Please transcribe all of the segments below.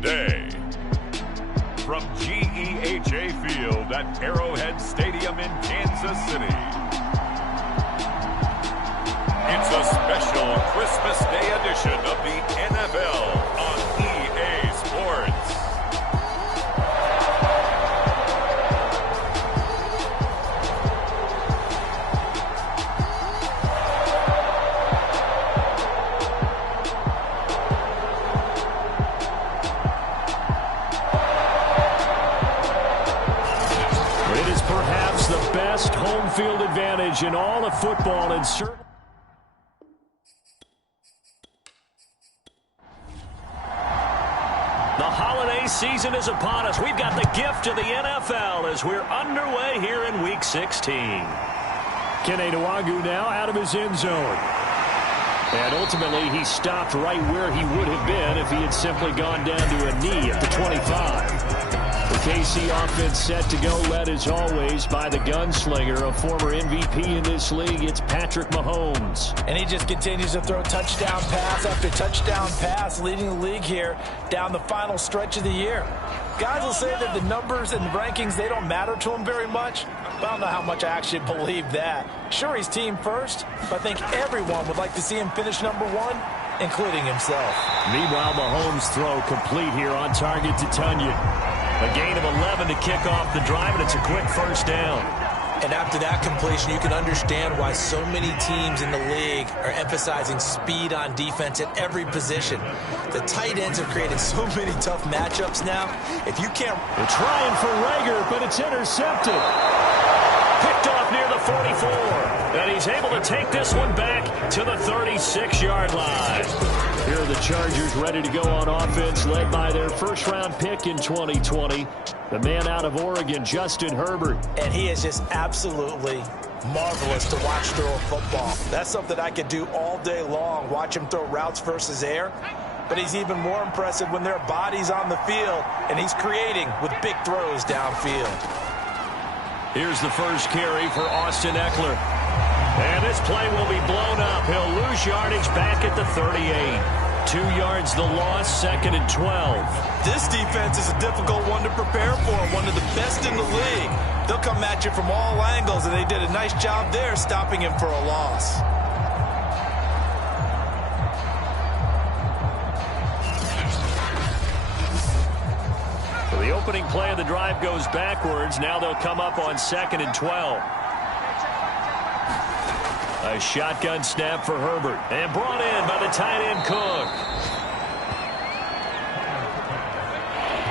today. From GEHA Field at Arrowhead Stadium in Kansas City, it's a special Christmas Day edition of the NFL on EA Sports. It is perhaps the best home field advantage in all of football, and certainly the holiday season is upon us. We've got the gift of the NFL as we're underway here in Week 16. Kene Nwangwu now out of his end zone. And ultimately, he stopped right where he would have been if he had simply gone down to a knee at the 25. The KC offense set to go, led as always by the gunslinger, a former MVP in this league. It's Patrick Mahomes. And he just continues to throw touchdown pass after touchdown pass, leading the league here down the final stretch of the year. Guys will say that the numbers and the rankings, they don't matter to him very much. But I don't know how much I actually believe that. Sure, he's team first, but I think everyone would like to see him finish number one, including himself. Meanwhile, Mahomes' throw complete here on target to Tunyon. A gain of 11 to kick off the drive, and it's a quick first down. And after that completion, you can understand why so many teams in the league are emphasizing speed on defense at every position. The tight ends have created so many tough matchups now. If you can't... They're trying for Reagor, but it's intercepted. Picked off near the 44. And he's able to take this one back to the 36-yard line. Here are the Chargers ready to go on offense, led by their first-round pick in 2020, the man out of Oregon, Justin Herbert. And he is just absolutely marvelous to watch throw a football. That's something I could do all day long, watch him throw routes versus air. But he's even more impressive when there are bodies on the field, and he's creating with big throws downfield. Here's the first carry for Austin Ekeler. And this play will be blown up. He'll lose yardage back at the 38. 2 yards the loss, 2nd and 12. This defense is a difficult one to prepare for, one of the best in the league. They'll come at you from all angles, and they did a nice job there stopping him for a loss. So the opening play of the drive goes backwards. Now they'll come up on 2nd and 12. A shotgun snap for Herbert. And brought in by the tight end Cook.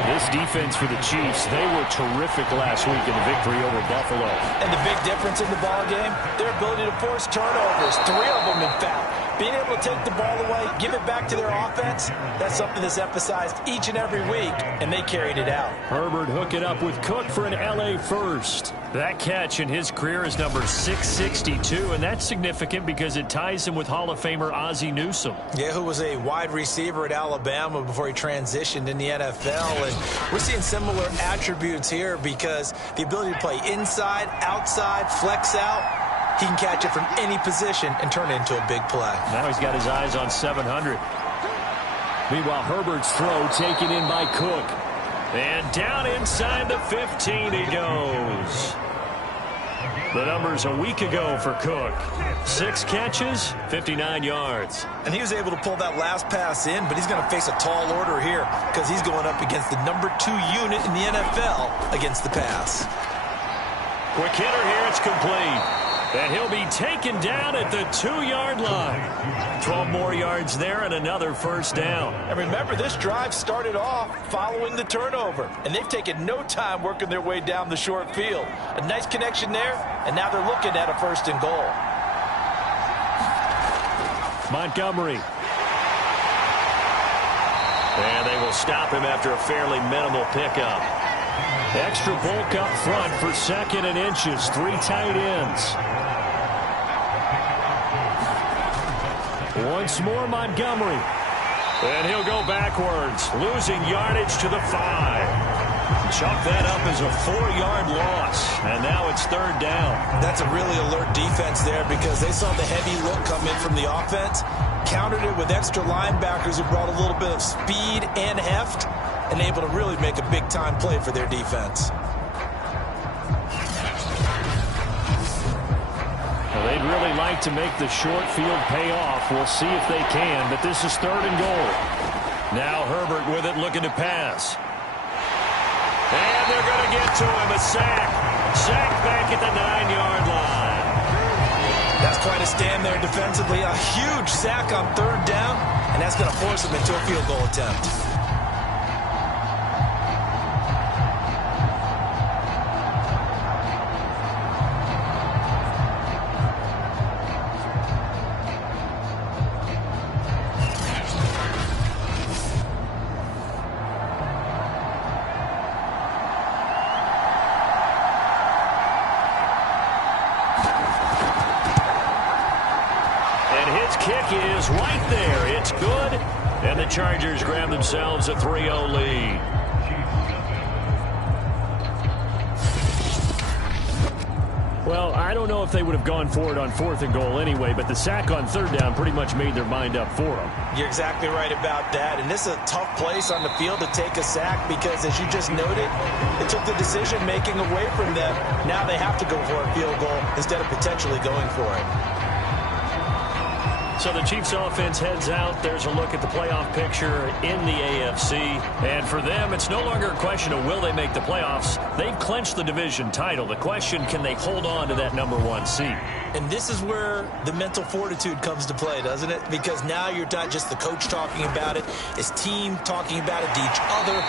This defense for the Chiefs, they were terrific last week in the victory over Buffalo. And the big difference in the ball game, their ability to force turnovers, 3 of them in fact. Being able to take the ball away, give it back to their offense, that's something that's emphasized each and every week, and they carried it out. Herbert hooking up with Cook for an LA first. That catch in his career is number 662, and that's significant because it ties him with Hall of Famer Ozzie Newsome. Yeah, who was a wide receiver at Alabama before he transitioned in the NFL, and we're seeing similar attributes here because the ability to play inside, outside, flex out, he can catch it from any position and turn it into a big play. Now he's got his eyes on 700. Meanwhile, Herbert's throw taken in by Cook. And down inside the 15 he goes. The numbers a week ago for Cook. 6 catches, 59 yards. And he was able to pull that last pass in, but he's going to face a tall order here because he's going up against the number 2 unit in the NFL against the pass. Quick hitter here, it's complete. And he'll be taken down at the 2-yard line. 12 more yards there and another first down. And remember, this drive started off following the turnover. And they've taken no time working their way down the short field. A nice connection there, and now they're looking at a 1st and goal. Montgomery. And they will stop him after a fairly minimal pickup. Extra bulk up front for 2nd and inches. 3 tight ends. Once more, Montgomery. And he'll go backwards, losing yardage to the 5. Chalk that up as a 4-yard loss. And now it's 3rd down. That's a really alert defense there because they saw the heavy look come in from the offense, countered it with extra linebackers who brought a little bit of speed and heft. and able to really make a big-time play for their defense. Well, they'd really like to make the short field pay off. We'll see if they can, but this is 3rd and goal. Now Herbert with it, looking to pass. And they're going to get to him, a sack. Sack back at the 9-yard line. That's quite a stand there defensively. A huge sack on 3rd down, and that's going to force them into a field goal attempt. Kick is right there. It's good. And the Chargers grab themselves a 3-0 lead. Well, I don't know if they would have gone for it on 4th and goal anyway, but the sack on 3rd down pretty much made their mind up for them. You're exactly right about that. And this is a tough place on the field to take a sack because, as you just noted, it took the decision-making away from them. Now they have to go for a field goal instead of potentially going for it. So the Chiefs offense heads out. There's a look at the playoff picture in the AFC. And for them, it's no longer a question of will they make the playoffs. They've clinched the division title. The question, can they hold on to that #1 seed? And this is where the mental fortitude comes to play, doesn't it? Because now you're not just the coach talking about it. It's team talking about it to each other,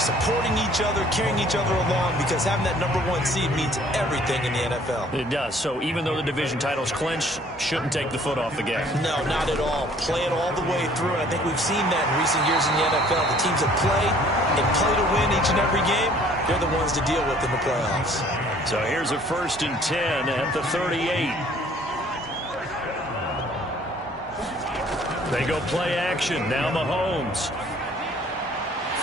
supporting each other, carrying each other along, because having that #1 seed means everything in the NFL. It does. So even though the division title's clinched, shouldn't take the foot off the gas. No, not at all. Play it all the way through, and I think we've seen that in recent years in the NFL. The teams that play and play to win each and every game, they're the ones to deal with in the playoffs. So here's a 1st and 10 at the 38. They go play action. Now Mahomes.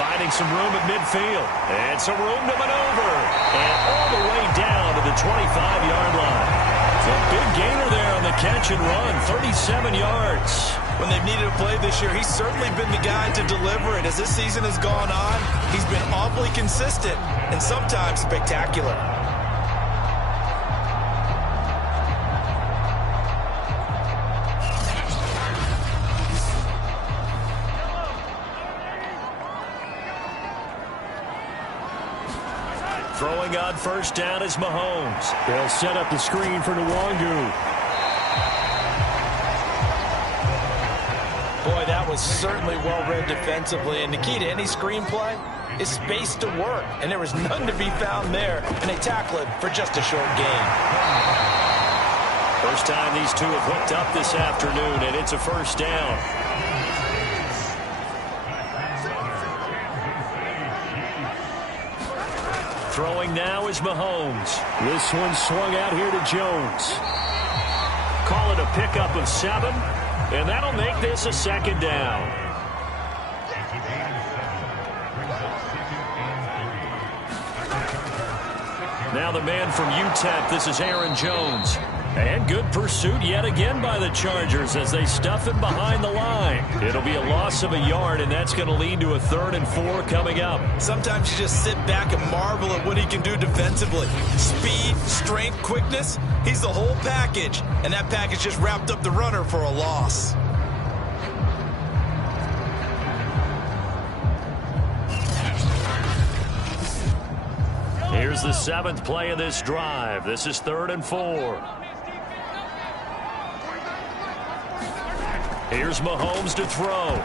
Finding some room at midfield. And some room to maneuver. And all the way down to the 25-yard line. A big gainer there on the catch and run. 37 yards. When they've needed a play this year, he's certainly been the guy to deliver it. As this season has gone on, he's been awfully consistent and sometimes spectacular. Throwing on 1st down is Mahomes. They'll set up the screen for Nwangu. Boy, that was certainly well-read defensively. And the key to any screenplay is space to work. And there was none to be found there. And they tackle it for just a short gain. First time these two have hooked up this afternoon, and it's a 1st down. Throwing now is Mahomes. This one swung out here to Jones. Call it a pickup of 7, and that'll make this a 2nd down. Now the man from UTEP, this is Aaron Jones. And good pursuit yet again by the Chargers as they stuff him behind the line. It'll be a loss of a yard, and that's going to lead to a 3rd and 4 coming up. Sometimes you just sit back and marvel at what he can do defensively. Speed, strength, quickness, he's the whole package. And that package just wrapped up the runner for a loss. Here's the 7th play of this drive. This is 3rd and 4. Here's Mahomes to throw.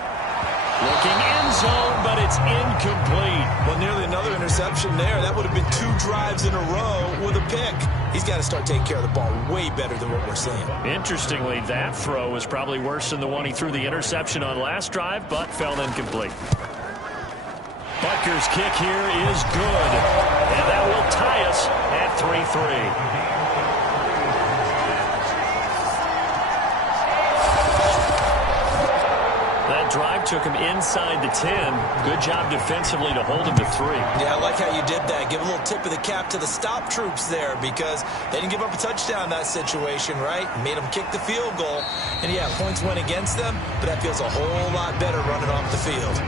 Looking end zone, but it's incomplete. Well, nearly another interception there. That would have been 2 drives in a row with a pick. He's got to start taking care of the ball way better than what we're seeing. Interestingly, that throw was probably worse than the one he threw the interception on last drive, but fell incomplete. Butker's kick here is good, and that will tie us at 3-3. That drive took him inside the 10. Good job defensively to hold him to 3. Yeah, I like how you did that. Give a little tip of the cap to the stop troops there because they didn't give up a touchdown in that situation, right? Made them kick the field goal. And, yeah, points went against them, but that feels a whole lot better running off the field.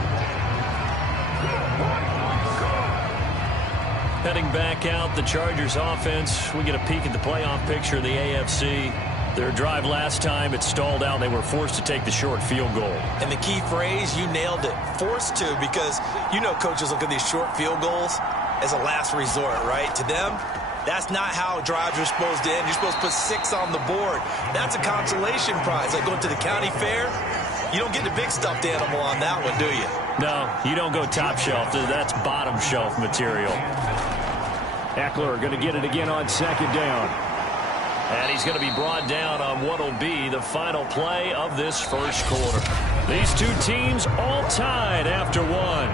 heading back out. The Chargers offense, we get a peek at the playoff picture of the AFC. Their drive last time, it stalled out. They were forced to take the short field goal. And the key phrase, you nailed it, forced to, because you know coaches look at these short field goals as a last resort, right? To them, that's not how drives are supposed to end. You're supposed to put 6 on the board. That's a consolation prize. Like going to the county fair, you don't get the big stuffed animal on that one, do you? No, you don't go top shelf. That's bottom shelf material. Ekeler going to get it again on second down. And he's going to be brought down on what will be the final play of this first quarter. These two teams all tied after one.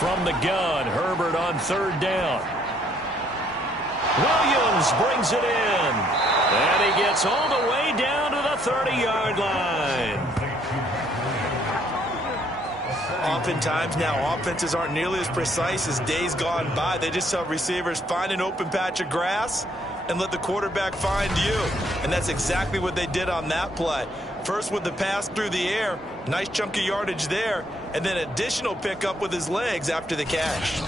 From the gun, Herbert on third down. Williams brings it in. And he gets all the way down to the 30-yard line. Oftentimes now, offenses aren't nearly as precise as days gone by. They just tell receivers, find an open patch of grass and let the quarterback find you. And that's exactly what they did on that play. First with the pass through the air, nice chunk of yardage there, and then additional pickup with his legs after the catch.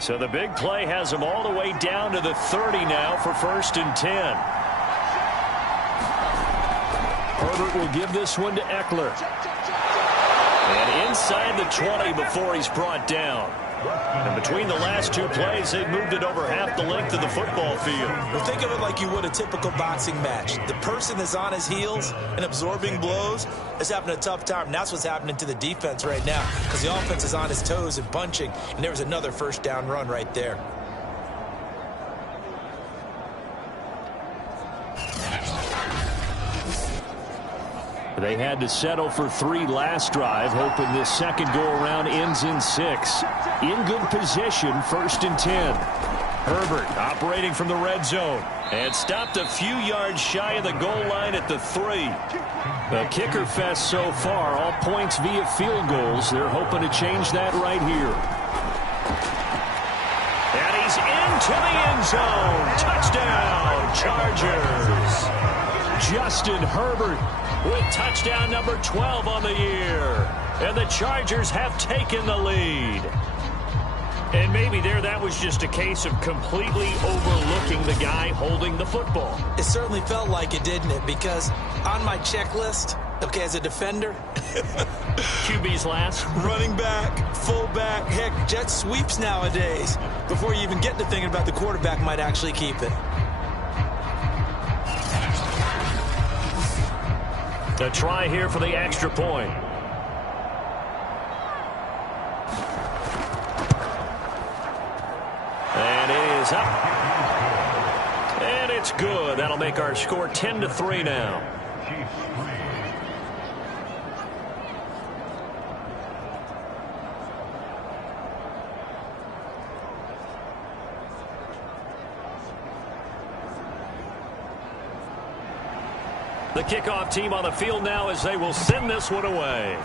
So the big play has him all the way down to the 30 now for 1st and 10. Herbert will give this one to Ekeler. And inside the 20 before he's brought down. And between the last two plays, they've moved it over half the length of the football field. Well, think of it like you would a typical boxing match. The person is on his heels and absorbing blows is having a tough time. And that's what's happening to the defense right now, because the offense is on his toes and punching. And there was another first down run right there. They had to settle for 3 last drive, hoping this second go-around ends in 6. In good position, 1st and 10. Herbert operating from the red zone. And stopped a few yards shy of the goal line at the 3. The kicker fest so far, all points via field goals. They're hoping to change that right here. And he's into the end zone. Touchdown, Chargers. Justin Herbert with touchdown number 12 on the year. And the Chargers have taken the lead. And maybe that was just a case of completely overlooking the guy holding the football. It certainly felt like it, didn't it? Because on my checklist, okay, as a defender, QB's last. Running back, fullback, heck, jet sweeps nowadays. Before you even get to thinking about the quarterback might actually keep it. A try here for the extra point. And it is up. And it's good. That'll make our score 10-3 now. The kickoff team on the field now as they will send this one away.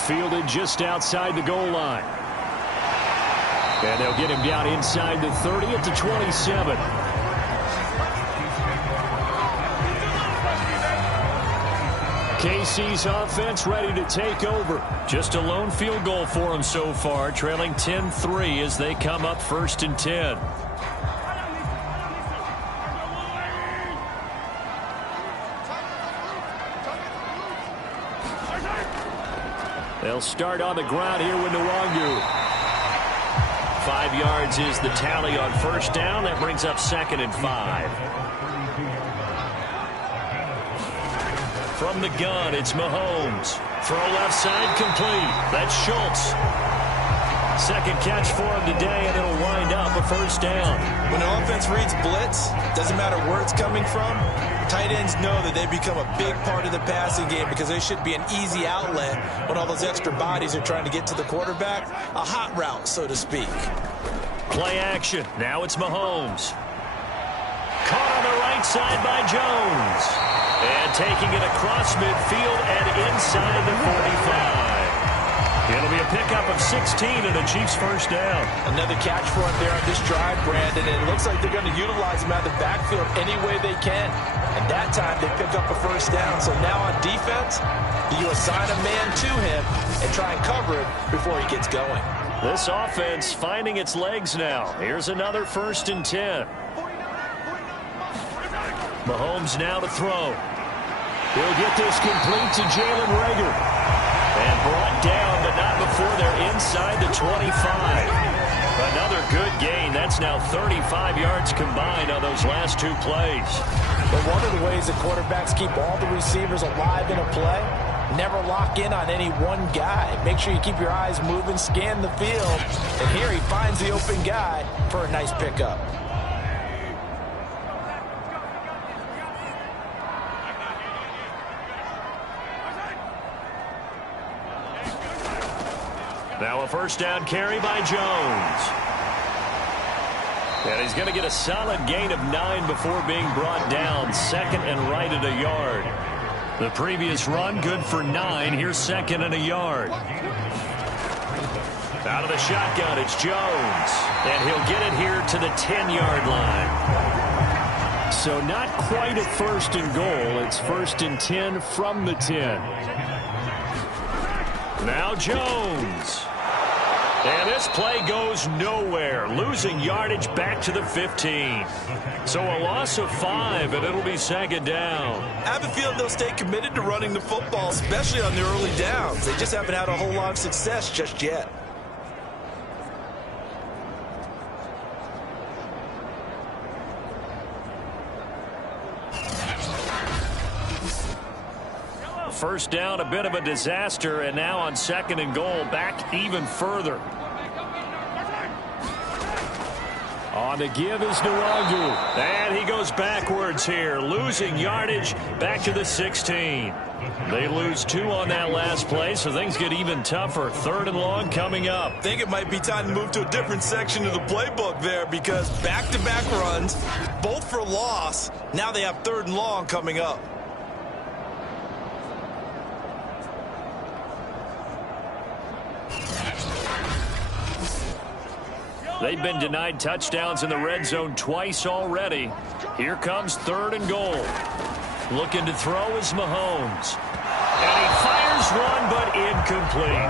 Fielded just outside the goal line. And they'll get him down inside the 30 at the 27. KC's offense ready to take over. Just a lone field goal for them so far, trailing 10-3 as they come up 1st and 10. They'll start on the ground here with Nwangu. 5 yards is the tally on first down. That brings up 2nd and 5. From the gun, it's Mahomes. Throw left side complete. That's Schultz. Second catch for him today, and it'll wind up a first down. When an offense reads blitz, doesn't matter where it's coming from, tight ends know that they become a big part of the passing game because they should be an easy outlet when all those extra bodies are trying to get to the quarterback. A hot route, so to speak. Play action. Now it's Mahomes. Caught on the right side by Jones. And taking it across midfield and inside the 45. It'll be a pickup of 16 and a Chiefs first down. Another catch for him there on this drive, Brandon, and it looks like they're going to utilize him out of the backfield any way they can. And that time they pick up a first down. So now on defense, you assign a man to him and try and cover it before he gets going. This offense finding its legs now. Here's another 1st and 10. Mahomes now to throw. He'll get this complete to Jalen Reagor. And brought down, but not before they're inside the 25. Another good gain. That's now 35 yards combined on those last 2 plays. But one of the ways that quarterbacks keep all the receivers alive in a play, never lock in on any one guy. Make sure you keep your eyes moving, scan the field. And here he finds the open guy for a nice pickup. Now a first down carry by Jones. And he's going to get a solid gain of 9 before being brought down. 2nd and right at a yard. The previous run good for 9. Here's 2nd and a yard. Out of the shotgun, it's Jones. And he'll get it here to the 10-yard line. So not quite a 1st and goal. It's 1st and 10 from the 10. Now Jones. And this play goes nowhere, losing yardage back to the 15. So a loss of 5, and it'll be 2nd down. I have a feeling they'll stay committed to running the football, especially on the early downs. They just haven't had a whole lot of success just yet. First down, a bit of a disaster, and now on 2nd and goal, back even further. On the give is Nwangu. And he goes backwards here, losing yardage back to the 16. They lose 2 on that last play, so things get even tougher. 3rd and long coming up. I think it might be time to move to a different section of the playbook there, because back-to-back runs, both for loss. Now they have 3rd and long coming up. They've been denied touchdowns in the red zone twice already. Here comes 3rd and goal. Looking to throw is Mahomes. And he fires one, but incomplete.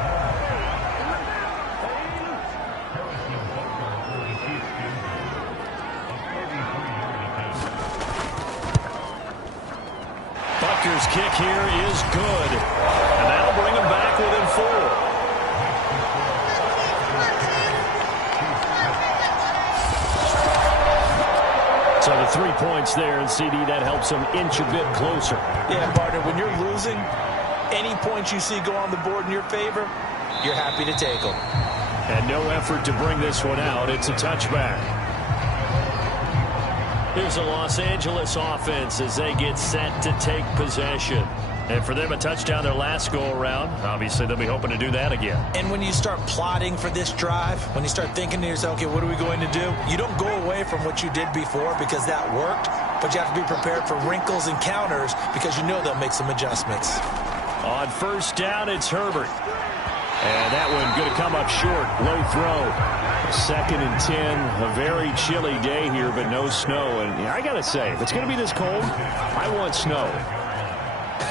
Butker's kick here is good. And that'll bring him back within 4. So the 3 points there, and CD, that helps them inch a bit closer. Yeah, partner, when you're losing, any points you see go on the board in your favor, you're happy to take them. And no effort to bring this one out. It's a touchback. Here's a Los Angeles offense as they get set to take possession. And for them, a touchdown their last go-around. Obviously, they'll be hoping to do that again. And when you start plotting for this drive, when you start thinking to yourself, okay, what are we going to do? You don't go away from what you did before because that worked, but you have to be prepared for wrinkles and counters because you know they'll make some adjustments. On first down, it's Herbert. And that one going to come up short. Low throw. 2nd and 10. A very chilly day here, but no snow. And I got to say, if it's going to be this cold, I want snow.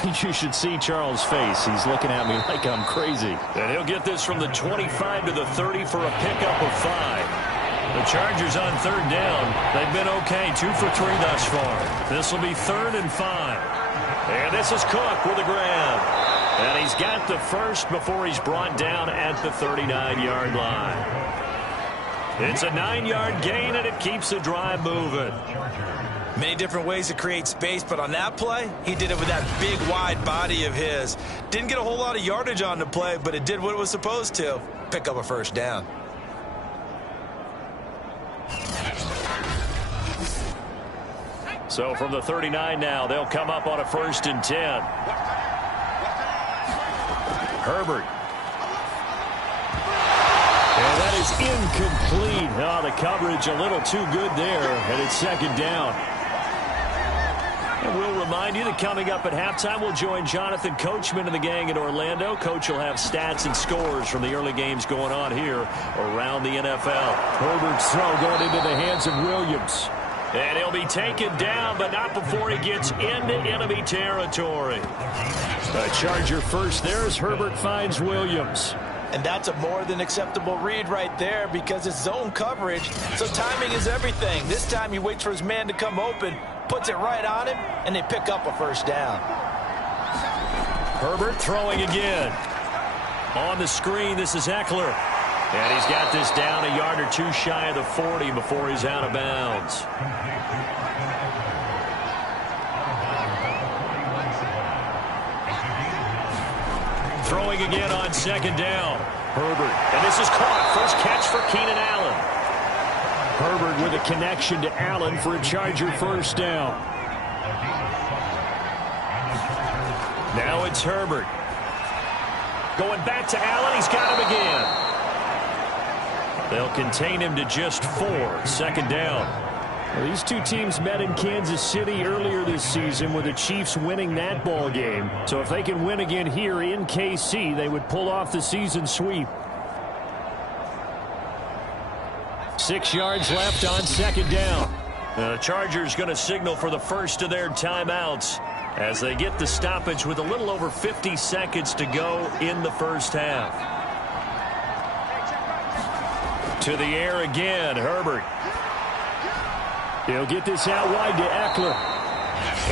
You should see Charles' face. He's looking at me like I'm crazy. And he'll get this from the 25 to the 30 for a pickup of 5. The Chargers on 3rd down. They've been okay. 2 for 3 thus far. This will be 3rd and 5. And this is Cook with a grab. And he's got the first before he's brought down at the 39-yard line. It's a 9-yard gain, and it keeps the drive moving. Many different ways to create space, but on that play, he did it with that big, wide body of his. Didn't get a whole lot of yardage on the play, but it did what it was supposed to. Pick up a first down. So from the 39 now, they'll come up on a 1st and 10. Herbert. And that is incomplete. Oh, the coverage a little too good there, and it's 2nd down. And we'll remind you that coming up at halftime, we'll join Jonathan Coachman and the gang in Orlando. Coach will have stats and scores from the early games going on here around the NFL. Herbert's throw going into the hands of Williams. And he'll be taken down, but not before he gets into enemy territory. A Charger first there as Herbert finds Williams. And that's a more than acceptable read right there because it's zone coverage, so timing is everything. This time he waits for his man to come open, puts it right on him, and they pick up a first down. Herbert throwing again. On the screen, this is Eckler. And he's got this down a yard or two shy of the 40 before he's out of bounds. Throwing again on second down. Herbert. And this is caught. First catch for Keenan Allen. Herbert with a connection to Allen for a Charger first down. Now it's Herbert. Going back to Allen. He's got him again. They'll contain him to just 4. Second down. Well, these two teams met in Kansas City earlier this season with the Chiefs winning that ball game. So if they can win again here in KC, they would pull off the season sweep. 6 yards left on second down. The Chargers going to signal for the first of their timeouts as they get the stoppage with a little over 50 seconds to go in the first half. To the air again, Herbert. He'll get this out wide to Eckler.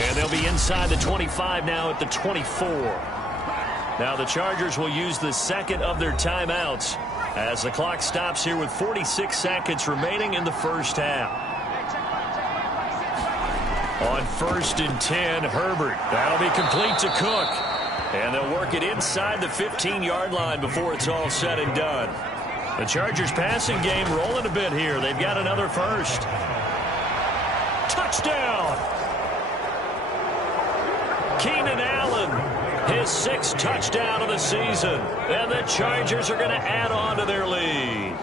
And they'll be inside the 25 now at the 24. Now the Chargers will use the second of their timeouts as the clock stops here with 46 seconds remaining in the first half. On 1st and 10, Herbert. That'll be complete to Cook. And they'll work it inside the 15-yard line before it's all said and done. The Chargers passing game rolling a bit here. They've got another first. Touchdown! Keenan Allen, his 6th touchdown of the season. And the Chargers are going to add on to their lead.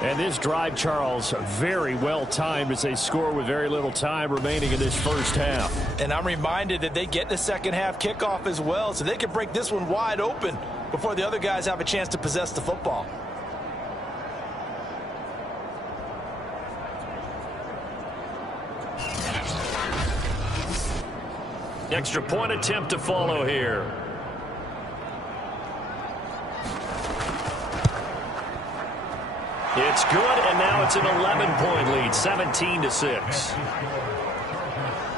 And this drive, Charles, very well timed as they score with very little time remaining in this first half. And I'm reminded that they get the second half kickoff as well, so they can break this one wide open before the other guys have a chance to possess the football. Extra point attempt to follow here. It's good, and now it's an 11-point lead, 17-6.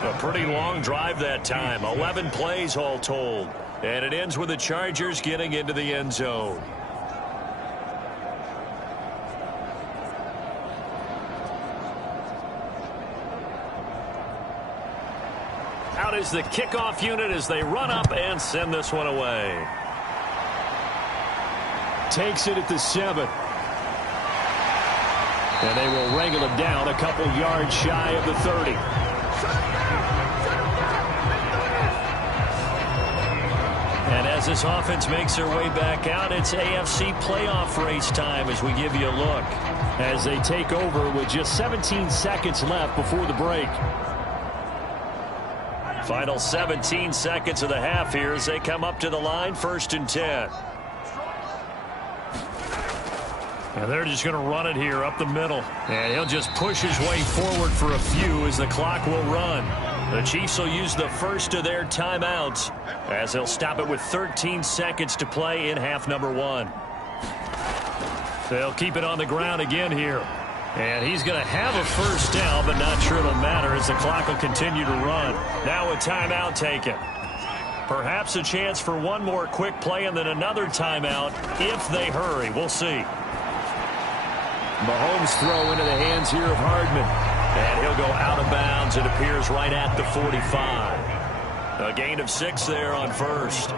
A pretty long drive that time, 11 plays all told. And it ends with the Chargers getting into the end zone. Out is the kickoff unit as they run up and send this one away. Takes it at the 7. And they will wrangle him down a couple yards shy of the 30. And as this offense makes their way back out, it's AFC playoff race time as we give you a look. As they take over with just 17 seconds left before the break. Final 17 seconds of the half here as they come up to the line, 1st and 10. And they're just going to run it here up the middle. And he'll just push his way forward for a few as the clock will run. The Chiefs will use the first of their timeouts as they'll stop it with 13 seconds to play in half number 1. They'll keep it on the ground again here. And he's going to have a first down, but not sure it'll matter as the clock will continue to run. Now a timeout taken. Perhaps a chance for one more quick play and then another timeout if they hurry. We'll see. Mahomes throw into the hands here of Hardman. And he'll go out of bounds. It appears right at the 45. A gain of 6 there on first.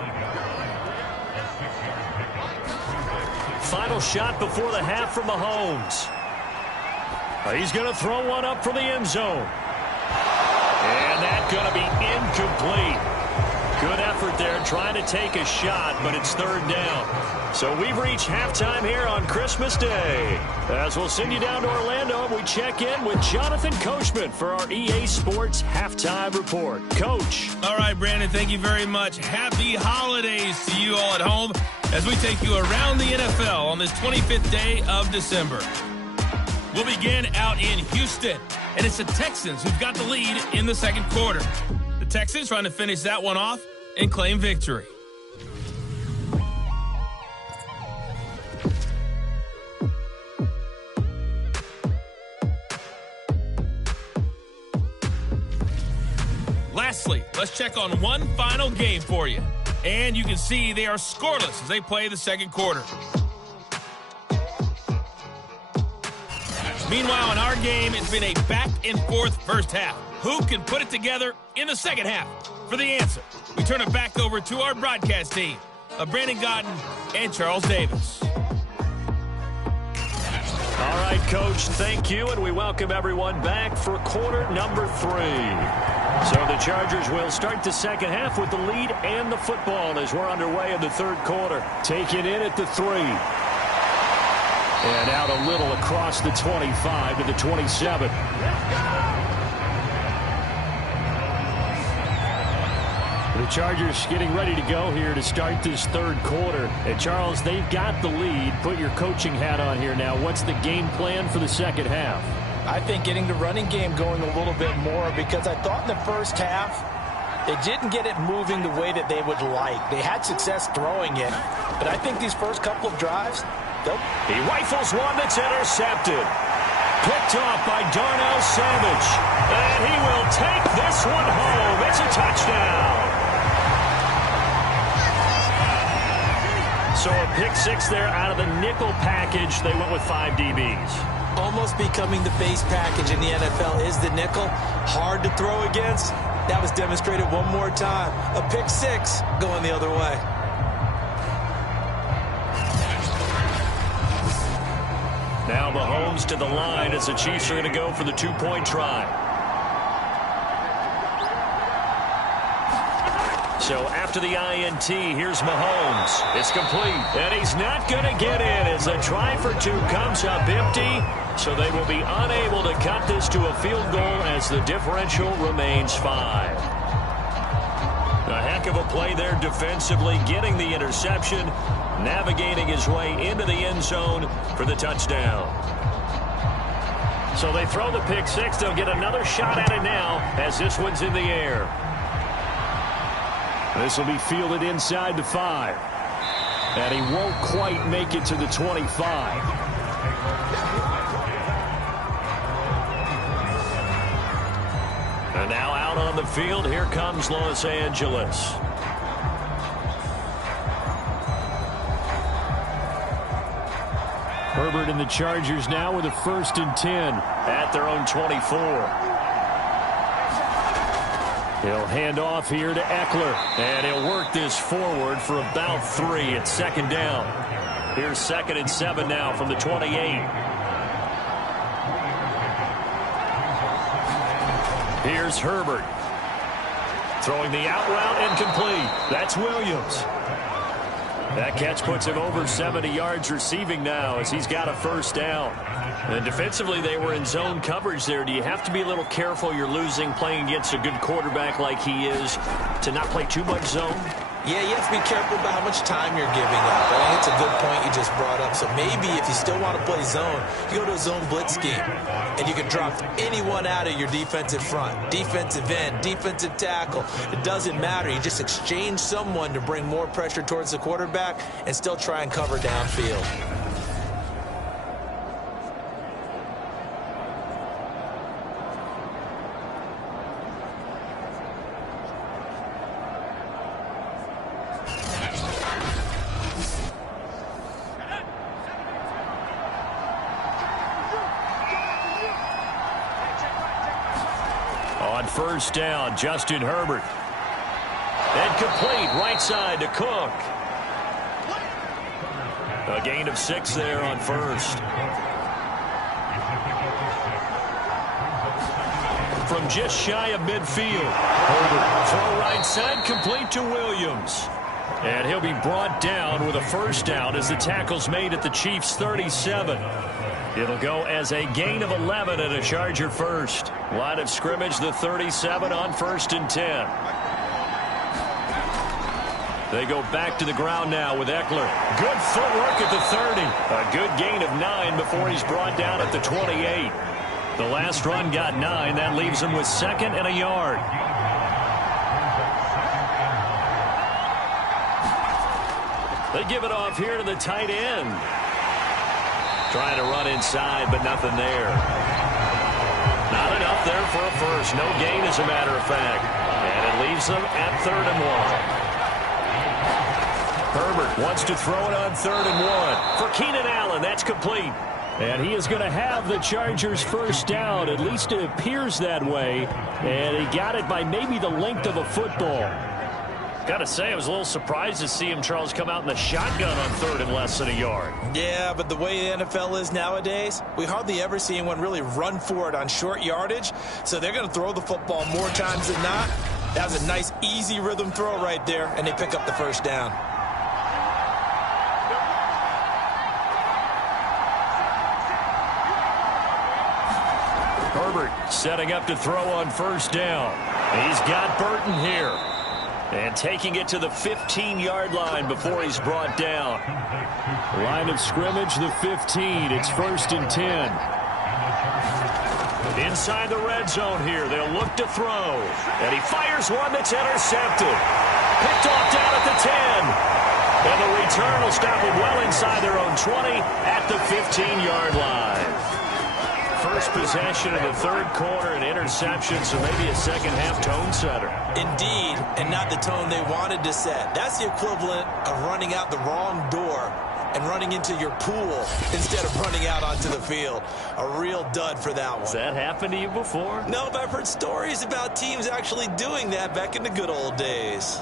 Final shot before the half for Mahomes. He's going to throw one up for the end zone. And that's going to be incomplete. Good effort there trying to take a shot, but it's third down. So we've reached halftime here on Christmas Day. As we'll send you down to Orlando, and we check in with Jonathan Coachman for our EA Sports Halftime Report. Coach. All right, Brandon, thank you very much. Happy holidays to you all at home as we take you around the NFL on this 25th day of December. We'll begin out in Houston, and it's the Texans who've got the lead in the second quarter. The Texans trying to finish that one off and claim victory. Lastly, let's check on one final game for you. And you can see they are scoreless as they play the second quarter. Meanwhile, in our game, it's been a back-and-forth first half. Who can put it together in the second half? For the answer, we turn it back over to our broadcast team of Brandon Gaudin and Charles Davis. All right, Coach, thank you, and we welcome everyone back for quarter number 3. So the Chargers will start the second half with the lead and the football as we're underway in the third quarter. Taking in at the 3. And out a little across the 25 to the 27. The Chargers getting ready to go here to start this third quarter. And, Charles, they've got the lead. Put your coaching hat on here now. What's the game plan for the second half? I think getting the running game going a little bit more, because I thought in the first half they didn't get it moving the way that they would like. They had success throwing it, but I think these first couple of drives, he rifles one that's intercepted. Picked off by Darnell Savage. And he will take this one home. It's a touchdown. So a pick 6 there out of the nickel package. They went with 5 DBs. Almost becoming the base package in the NFL is the nickel. Hard to throw against. That was demonstrated one more time. A pick 6 going the other way. Now Mahomes to the line as the Chiefs are going to go for the 2-point try. So after the INT, here's Mahomes. It's complete, and he's not going to get in as a try for 2 comes up empty. So they will be unable to cut this to a field goal as the differential remains 5. A heck of a play there defensively, getting the interception, navigating his way into the end zone for the touchdown. So they throw the pick 6. They'll get another shot at it now as this one's in the air. This will be fielded inside the 5. And he won't quite make it to the 25. And now out on the field, here comes Los Angeles. Herbert and the Chargers now with a 1st and 10 at their own 24. He'll hand off here to Eckler, and he'll work this forward for about 3. It's 2nd down. Here's 2nd and 7 now from the 28. Here's Herbert. Throwing the out route incomplete. That's Williams. That catch puts him over 70 yards receiving now as he's got a 1st down. And defensively, they were in zone coverage there. Do you have to be a little careful you're losing playing against a good quarterback like he is to not play too much zone? Yeah, you have to be careful about how much time you're giving up. I think it's a good point you just brought up. So maybe if you still want to play zone, you go to a zone blitz scheme. And you can drop anyone out of your defensive front. Defensive end, defensive tackle. It doesn't matter. You just exchange someone to bring more pressure towards the quarterback and still try and cover downfield. On 1st down, Justin Herbert. And complete right side to Cook. A gain of 6 there on 1st. from just shy of midfield. Herbert, throw right side, complete to Williams. And he'll be brought down with a first down as the tackle's made at the Chiefs' 37. It'll go as a gain of 11 and a Charger first. Line of scrimmage, the 37 on 1st and 10. They go back to the ground now with Eckler. Good footwork at the 30. A good gain of 9 before he's brought down at the 28. The last run got 9. That leaves him with 2nd and a yard. They give it off here to the tight end. Trying to run inside, but nothing there. Not enough there for a first. No gain, as a matter of fact. And it leaves them at 3rd and 1. Herbert wants to throw it on 3rd and 1. For Keenan Allen, that's complete. And he is going to have the Chargers' first down. At least it appears that way. And he got it by maybe the length of a football. Got to say, I was a little surprised to see him, Charles, come out in the shotgun on 3rd and less than a yard. Yeah, but the way the NFL is nowadays, we hardly ever see anyone really run for it on short yardage. So they're going to throw the football more times than not. That was a nice, easy rhythm throw right there, and they pick up the first down. Herbert setting up to throw on 1st down. He's got Burton here. And taking it to the 15-yard line before he's brought down. Line of scrimmage, the 15. It's 1st and 10. Inside the red zone here. They'll look to throw. And he fires one that's intercepted. Picked off down at the 10. And the return will stop him well inside their own 20 at the 15-yard line. First possession of the 3rd quarter, an interception, so maybe a second-half tone setter. Indeed, and not the tone they wanted to set. That's the equivalent of running out the wrong door and running into your pool instead of running out onto the field. A real dud for that one. Has that happened to you before? No, but I've heard stories about teams actually doing that back in the good old days.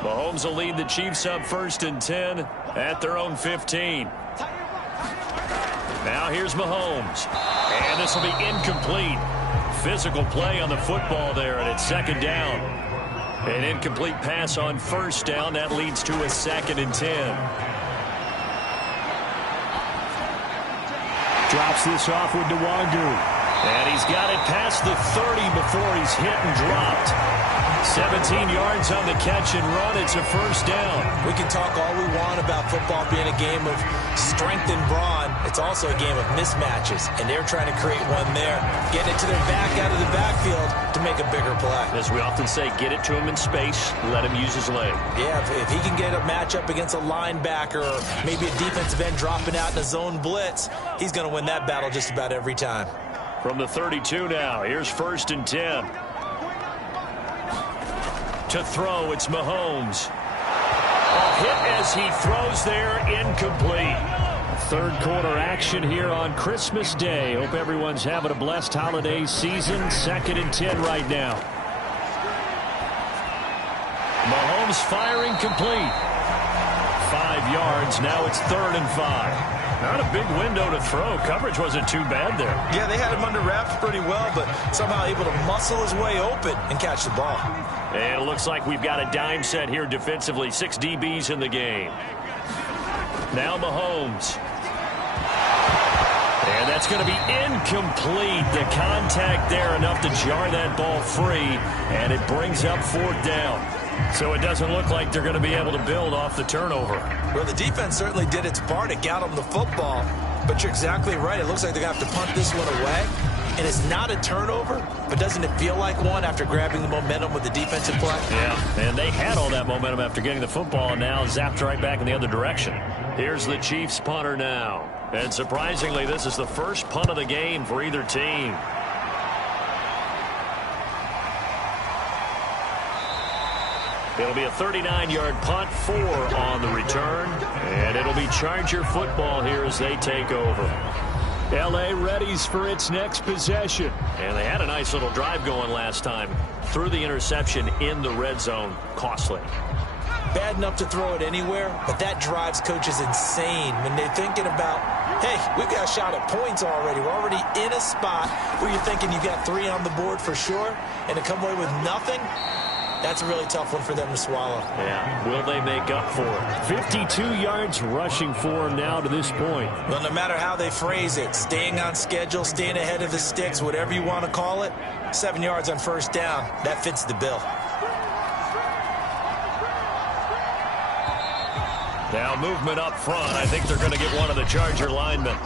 Mahomes will lead the Chiefs up 1st and 10 at their own 15. Now here's Mahomes. And this will be incomplete. Physical play on the football there, and it's 2nd down. An incomplete pass on 1st down. That leads to a 2nd and 10. Drops this off with Nwangu. And he's got it past the 30 before he's hit and dropped. 17 yards on the catch and run. It's a 1st down. We can talk all we want about football being a game of strength and brawn. It's also a game of mismatches, and they're trying to create one there, getting it to their back out of the backfield to make a bigger play. As we often say, get it to him in space, let him use his leg. Yeah, if he can get a matchup against a linebacker or maybe a defensive end dropping out in a zone blitz, he's going to win that battle just about every time. From the 32 now, here's 1st and 10. To throw, it's Mahomes. A hit as he throws there, incomplete. 3rd quarter action here on Christmas Day. Hope everyone's having a blessed holiday season. 2nd and 10 right now. Mahomes firing complete. 5 yards. Now it's 3rd and 5. Not a big window to throw. Coverage wasn't too bad there. Yeah, they had him under wraps pretty well, but somehow able to muscle his way open and catch the ball. And it looks like we've got a dime set here defensively. 6 DBs in the game. Now Mahomes. And that's going to be incomplete. The contact there enough to jar that ball free, and it brings up 4th down. So it doesn't look like they're going to be able to build off the turnover. Well, the defense certainly did its part. It got them the football. But you're exactly right. It looks like they're going to have to punt this one away. And it's not a turnover, but doesn't it feel like one after grabbing the momentum with the defensive play? Yeah, and they had all that momentum after getting the football, and now zapped right back in the other direction. Here's the Chiefs punter now. And surprisingly, this is the first punt of the game for either team. It'll be a 39-yard punt, 4 on the return, and it'll be Charger football here as they take over. L.A. readies for its next possession. And they had a nice little drive going last time. Threw the interception in the red zone. Costly. bad enough to throw it anywhere, but that drives coaches insane when they're thinking about, hey, we've got a shot at points already. We're already in a spot where you're thinking you've got 3 on the board for sure, and to come away with nothing, that's a really tough one for them to swallow. Yeah, will they make up for it? 52 yards rushing for him now to this point. Well, no matter how they phrase it, staying on schedule, staying ahead of the sticks, whatever you want to call it, 7 yards on first down, that fits the bill. Now movement up front. I think they're going to get one of the Charger linemen.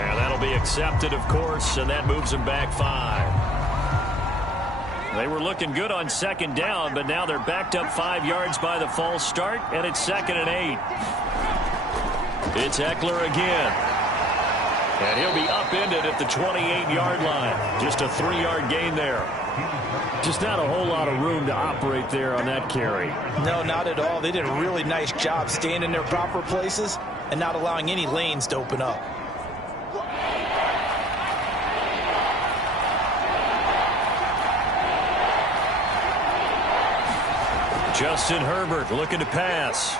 And that'll be accepted, of course, and that moves them back 5. They were looking good on second down, but now they're backed up 5 yards by the false start, and it's 2nd and 8. It's Ekeler again. And he'll be upended at the 28-yard line. Just a 3-yard gain there. Just not a whole lot of room to operate there on that carry. No, not at all. They did a really nice job staying in their proper places and not allowing any lanes to open up. Justin Herbert looking to pass.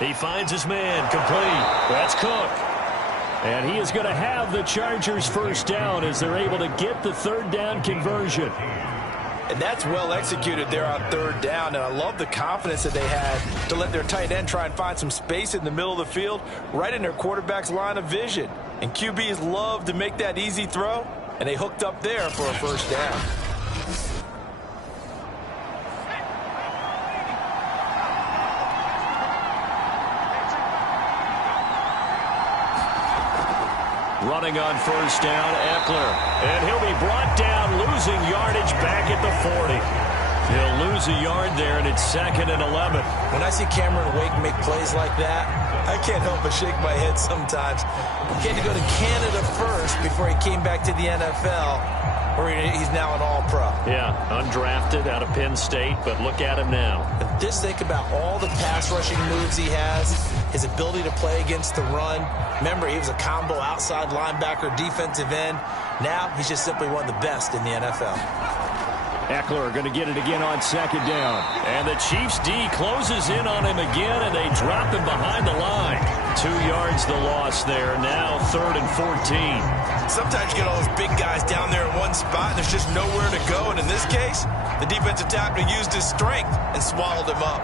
He finds his man, complete. That's Cook. And he is going to have the Chargers first down as they're able to get the 3rd down conversion. And that's well executed there on 3rd down. And I love the confidence that they had to let their tight end try and find some space in the middle of the field, right in their quarterback's line of vision. And QBs love to make that easy throw, and they hooked up there for a first down. Running on first down, Ekeler. And he'll be brought down, losing yardage back at the 40. He'll lose a yard there, and it's 2nd and 11. When I see Cameron Wake make plays like that, I can't help but shake my head sometimes. He had to go to Canada first before he came back to the NFL, where he's now an All-Pro. Yeah, undrafted out of Penn State, but look at him now. And just think about all the pass rushing moves he has, his ability to play against the run. Remember, he was a combo outside linebacker, defensive end. Now he's just simply one of the best in the NFL. Ekeler going to get it again on 2nd down. And the Chiefs D closes in on him again, and they drop him behind the line. 2 yards the loss there. Now 3rd and 14. Sometimes you get all those big guys down there in one spot, and there's just nowhere to go. And in this case, the defensive tackle used his strength and swallowed him up.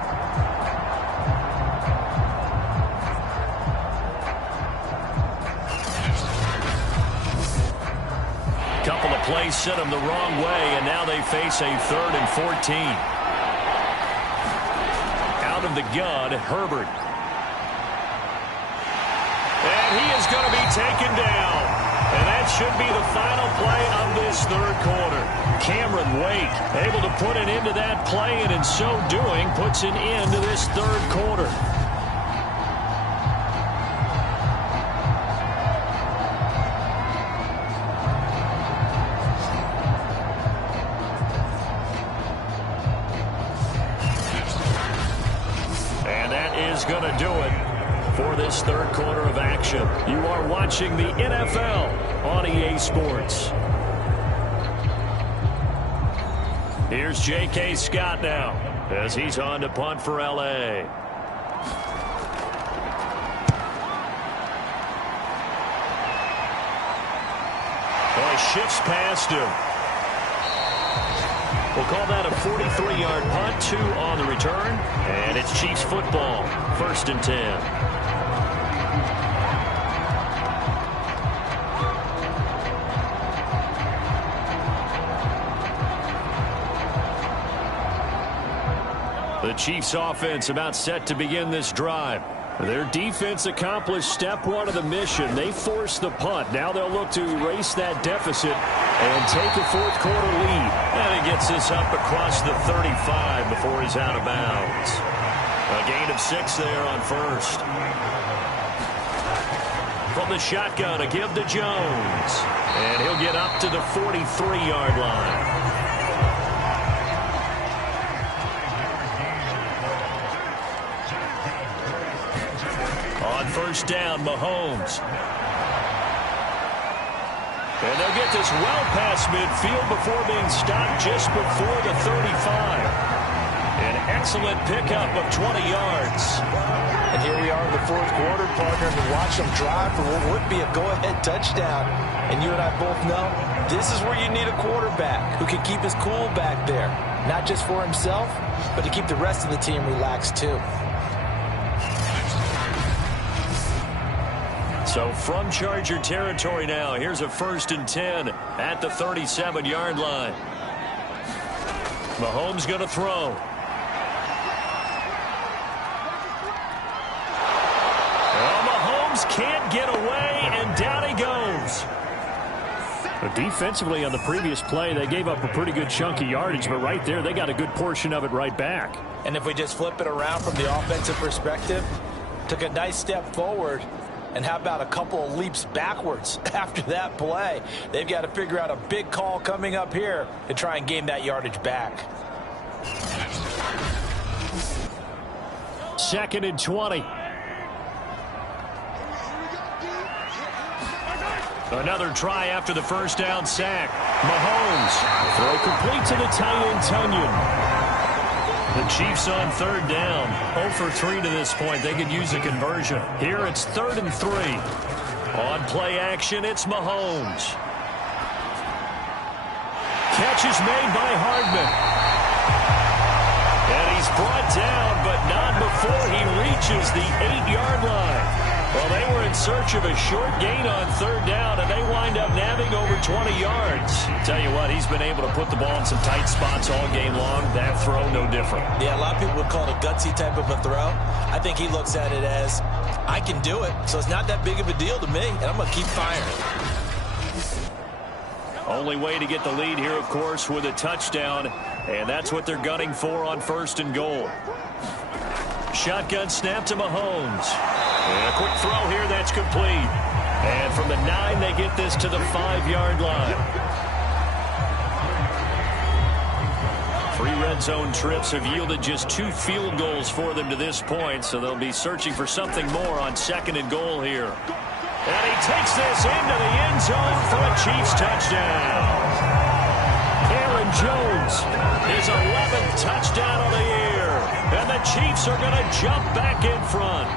Couple of plays sent them the wrong way, and now they face a 3rd and 14. Out of the gun, Herbert. And he is going to be taken down. And that should be the final play of this 3rd quarter. Cameron Wake able to put an end to that play, and in so doing, puts an end to this 3rd quarter. Going to do it for this 3rd quarter of action. You are watching the NFL on EA Sports. Here's J.K. Scott now as he's on to punt for L.A. Boy, shifts past him. We'll call that a 43-yard punt, 2 on the return, and it's Chiefs football, 1st and 10. The Chiefs offense about set to begin this drive. Their defense accomplished step 1 of the mission. They forced the punt. Now they'll look to erase that deficit and take a 4th quarter lead. And he gets this up across the 35 before he's out of bounds. A gain of 6 there on 1st. From the shotgun, a give to Jones. And he'll get up to the 43-yard line. On first down, Mahomes. And they'll get this well past midfield before being stopped just before the 35. An excellent pickup of 20 yards. And here we are in the fourth quarter, partner, and watch them drive for what would be a go-ahead touchdown. And you and I both know this is where you need a quarterback who can keep his cool back there. Not just for himself, but to keep the rest of the team relaxed too. So from Charger territory now, here's a 1st and 10 at the 37-yard line. Mahomes going to throw. Can't get away, and down he goes. Defensively on the previous play, they gave up a pretty good chunk of yardage, but right there, they got a good portion of it right back. And if we just flip it around from the offensive perspective, took a nice step forward, and how about a couple of leaps backwards after that play? They've got to figure out a big call coming up here to try and gain that yardage back. 2nd and 20. Another try after the first down sack. Mahomes. Throw complete to the tight end, Tunyon. The Chiefs on 3rd down. 0 for 3 to this point. They could use a conversion. Here it's 3rd and 3. On play action, it's Mahomes. Catch is made by Hardman. And he's brought down, but not before he reaches the 8-yard line. Well, they were in search of a short gain on 3rd down, and they wind up nabbing over 20 yards. Tell you what, he's been able to put the ball in some tight spots all game long. That throw, no different. Yeah, a lot of people would call it a gutsy type of a throw. I think he looks at it as, I can do it, so it's not that big of a deal to me, and I'm going to keep firing. Only way to get the lead here, of course, with a touchdown, and that's what they're gunning for on 1st and goal. Shotgun snap to Mahomes. And a quick throw here, that's complete. And from the 9, they get this to the 5-yard line. 3 red zone trips have yielded just 2 field goals for them to this point, so they'll be searching for something more on 2nd and goal here. And he takes this into the end zone for a Chiefs touchdown. Aaron Jones, his 11th touchdown of the year. And the Chiefs are going to jump back in front.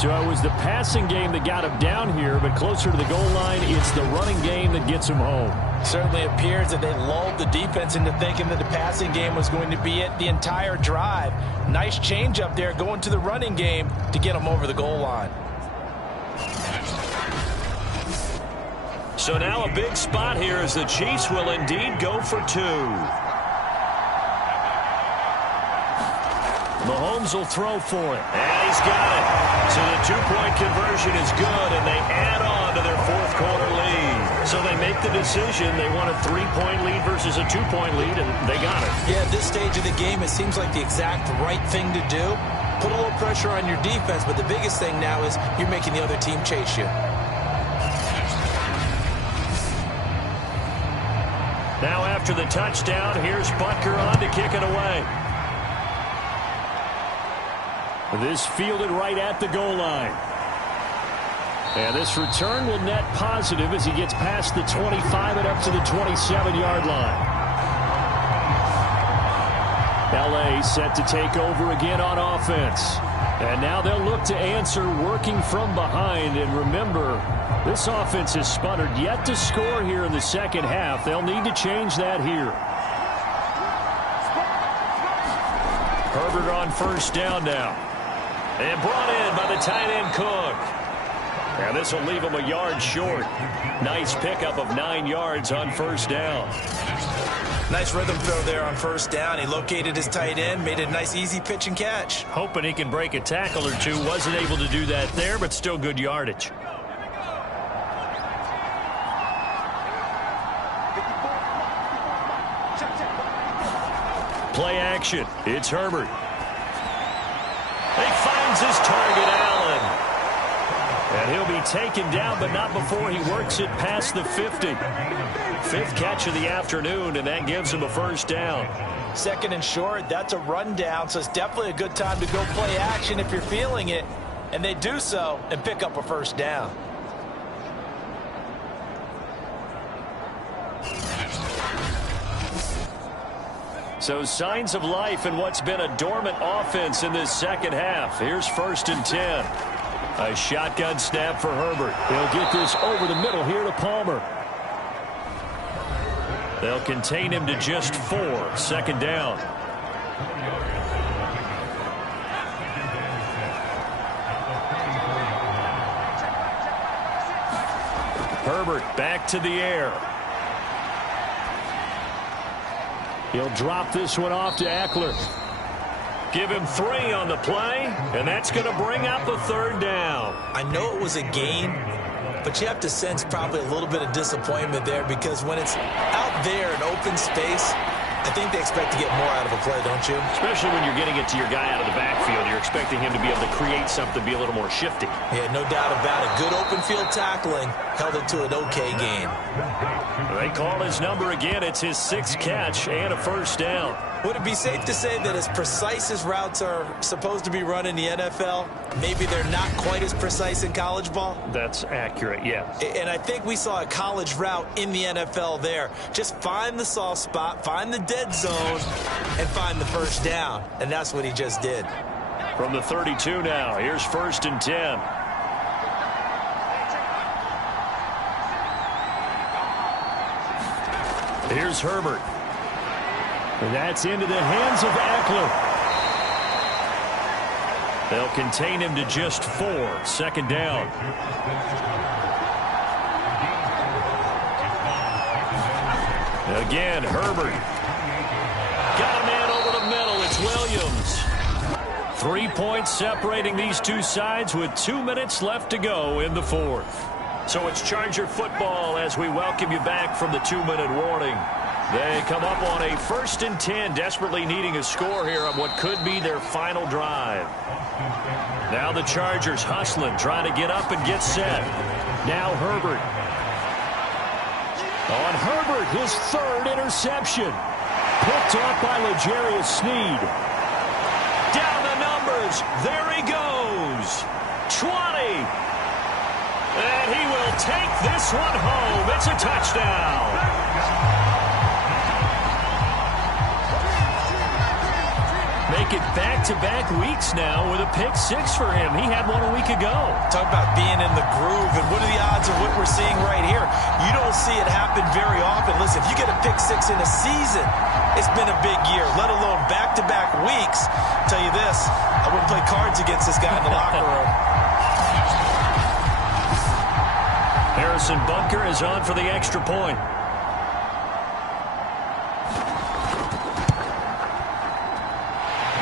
So it was the passing game that got him down here, but closer to the goal line, it's the running game that gets him home. Certainly appears that they lulled the defense into thinking that the passing game was going to be it the entire drive. Nice change up there going to the running game to get him over the goal line. So now a big spot here as the Chiefs will indeed go for 2. Mahomes will throw for it. And he's got it. So the 2-point conversion is good, and they add on to their 4th quarter lead. So they make the decision. They want a 3-point lead versus a 2-point lead, and they got it. Yeah, at this stage of the game, it seems like the exact right thing to do. Put a little pressure on your defense, but the biggest thing now is you're making the other team chase you. Now after the touchdown, here's Butker on to kick it away. This fielded right at the goal line. And this return will net positive as he gets past the 25 and up to the 27-yard line. LA set to take over again on offense. And now they'll look to answer working from behind. And remember, this offense has sputtered yet to score here in the second half. They'll need to change that here. Herbert on 1st down now. And brought in by the tight end Cook. And this will leave him a yard short. Nice pickup of 9 yards on 1st down. Nice rhythm throw there on 1st down. He located his tight end, made a nice easy pitch and catch. Hoping he can break a tackle or two. Wasn't able to do that there, but still good yardage. Play action. It's Herbert. He finds his target, Allen. And he'll be taken down, but not before he works it past the 50. 5th catch of the afternoon, and that gives him a 1st down. 2nd and short, that's a rundown, so it's definitely a good time to go play action if you're feeling it. And they do so and pick up a 1st down. So signs of life in what's been a dormant offense in this second half. Here's 1st and 10. A shotgun snap for Herbert. They'll get this over the middle here to Palmer. They'll contain him to just 4. 2nd down. Herbert back to the air. He'll drop this one off to Eckler. Give him 3 on the play, and that's going to bring up a 3rd down. I know it was a gain, but you have to sense probably a little bit of disappointment there, because when it's out there in open space, I think they expect to get more out of a play, don't you? Especially when you're getting it to your guy out of the backfield. You're expecting him to be able to create something, be a little more shifty. Yeah, no doubt about it. Good open field tackling held it to an okay gain. They call his number again. It's his 6th catch and a 1st down. Would it be safe to say that as precise as routes are supposed to be run in the NFL, maybe they're not quite as precise in college ball? That's accurate, yes. And I think we saw a college route in the NFL there. Just find the soft spot, find the dead zone, and find the 1st down. And that's what he just did. From the 32 now, here's 1st and 10. Here's Herbert. And that's into the hands of Eckler. They'll contain him to just 4. 2nd down. Again, Herbert. Got a man over the middle. It's Williams. 3 points separating these two sides with 2 minutes left to go in the 4th. So it's Charger football as we welcome you back from the 2-minute warning. They come up on a 1st and 10, desperately needing a score here on what could be their final drive. Now the Chargers hustling, trying to get up and get set. Now Herbert. On Herbert, his 3rd interception. Picked off by L'Jarius Sneed. Down the numbers. There he goes. 20. And he will take this one home. It's a touchdown. Make it back-to-back weeks now with a pick 6 for him. He had one a week ago. Talk about being in the groove, and what are the odds of what we're seeing right here? You don't see it happen very often. Listen, if you get a pick 6 in a season, it's been a big year, let alone back-to-back weeks. I'll tell you this, I wouldn't play cards against this guy in the locker room. Harrison Butker is on for the extra point.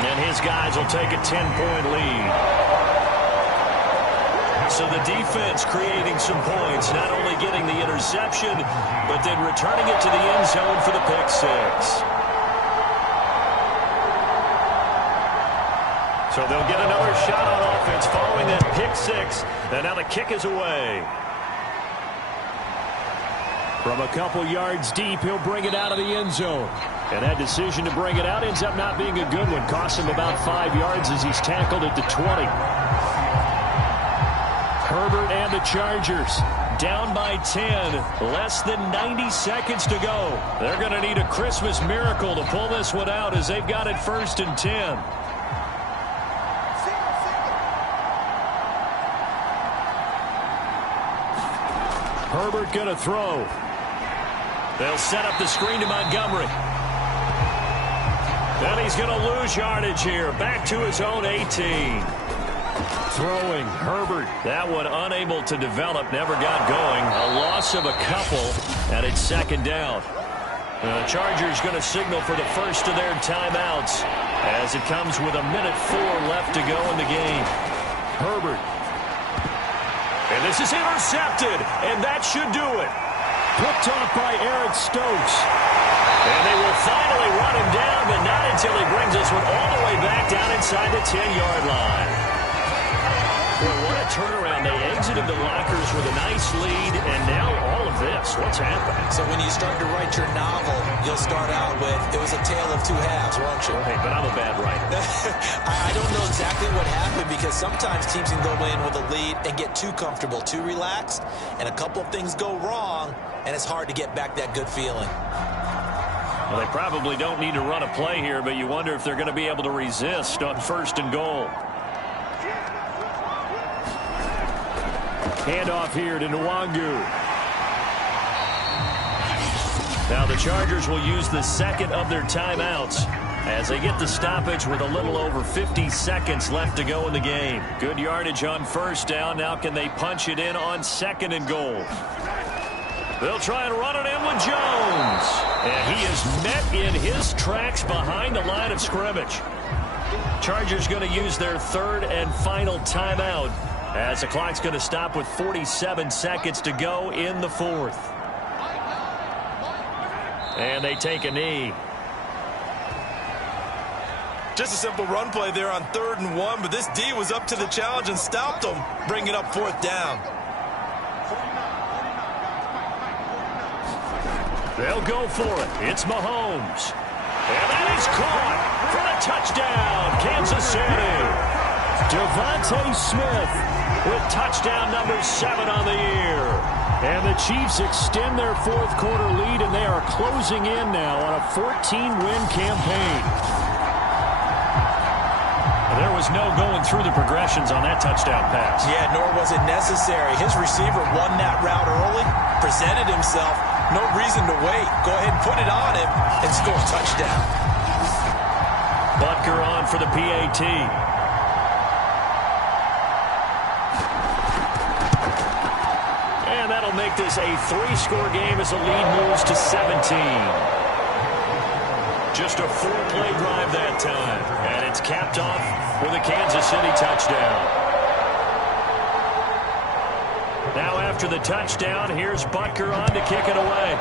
And his guys will take a 10-point lead. So the defense creating some points, not only getting the interception, but then returning it to the end zone for the pick 6. So they'll get another shot on offense following that pick 6. And now the kick is away. From a couple yards deep, he'll bring it out of the end zone. And that decision to bring it out ends up not being a good one. Costs him about 5 yards as he's tackled at the 20. Herbert and the Chargers down by 10. Less than 90 seconds to go. They're going to need a Christmas miracle to pull this one out as they've got it 1st and 10. Herbert going to throw. They'll set up the screen to Montgomery. Then he's going to lose yardage here. Back to his own 18. Throwing, Herbert. That one unable to develop, never got going. A loss of a couple, and it's 2nd down. The Chargers going to signal for the first of their timeouts as it comes with 1:04 left to go in the game. Herbert. And this is intercepted, and that should do it. Picked off by Eric Stokes. And they will finally run him down, but not until he brings this one all the way back down inside the 10-yard line. Well, what a turnaround. They exited the lockers with a nice lead, and now all of this. What's happening? So when you start to write your novel, you'll start out with, it was a tale of 2 halves, won't you? Hey, but I'm a bad writer. I don't know exactly what happened, because sometimes teams can go in with a lead and get too comfortable, too relaxed, and a couple of things go wrong, and it's hard to get back that good feeling. Well, they probably don't need to run a play here, but you wonder if they're going to be able to resist on 1st and goal. Handoff here to Nwangu. Now the Chargers will use the second of their timeouts as they get the stoppage with a little over 50 seconds left to go in the game. Good yardage on 1st down. Now can they punch it in on 2nd and goal? They'll try and run it in with Jones. And he is met in his tracks behind the line of scrimmage. Chargers going to use their 3rd and final timeout as the clock's going to stop with 47 seconds to go in the 4th. And they take a knee. Just a simple run play there on 3rd and 1, but this D was up to the challenge and stopped him, bringing up 4th down. They'll go for it. It's Mahomes. And that is caught for a touchdown, Kansas City. Devontae Smith with touchdown number 7 on the year. And the Chiefs extend their 4th quarter lead, and they are closing in now on a 14-win campaign. There was no going through the progressions on that touchdown pass. Yeah, nor was it necessary. His receiver won that route early, presented himself. No reason to wait. Go ahead and put it on him and score a touchdown. Butker on for the PAT. And that'll make this a 3-score game as the lead moves to 17. Just a 4-play drive that time. And it's capped off with a Kansas City touchdown. Now after the touchdown, here's Butker on to kick it away.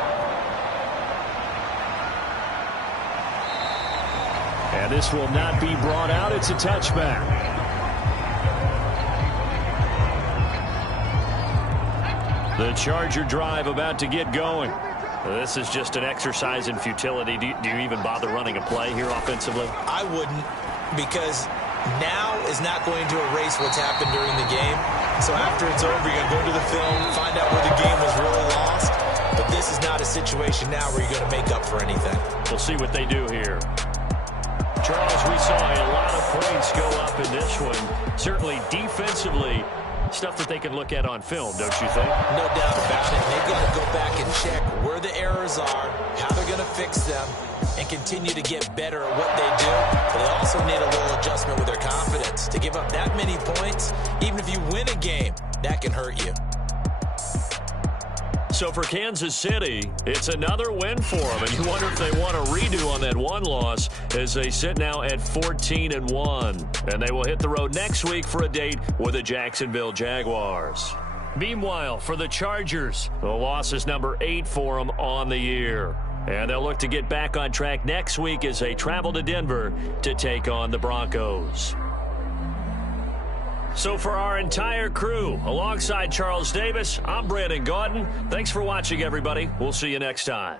And this will not be brought out. It's a touchback. The Charger drive about to get going. This is just an exercise in futility. Do you even bother running a play here offensively? I wouldn't, because now is not going to erase what's happened during the game. So after it's over, you're going to go to the film, find out where the game was really lost. But this is not a situation now where you're going to make up for anything. We'll see what they do here. Charles, we saw a lot of points go up in this one. Certainly defensively, stuff that they can look at on film, don't you think? No doubt about it. They've got to go back and check where the errors are, how they're going to fix them, and continue to get better at what they do. But they also need a little adjustment with their confidence. To give up that many points, even if you win a game, that can hurt you. So for Kansas City, it's another win for them. And you wonder if they want a redo on that one loss as they sit now at 14-1. And they will hit the road next week for a date with the Jacksonville Jaguars. Meanwhile, for the Chargers, the loss is number 8 for them on the year. And they'll look to get back on track next week as they travel to Denver to take on the Broncos. So for our entire crew, alongside Charles Davis, I'm Brandon Gaudin. Thanks for watching, everybody. We'll see you next time.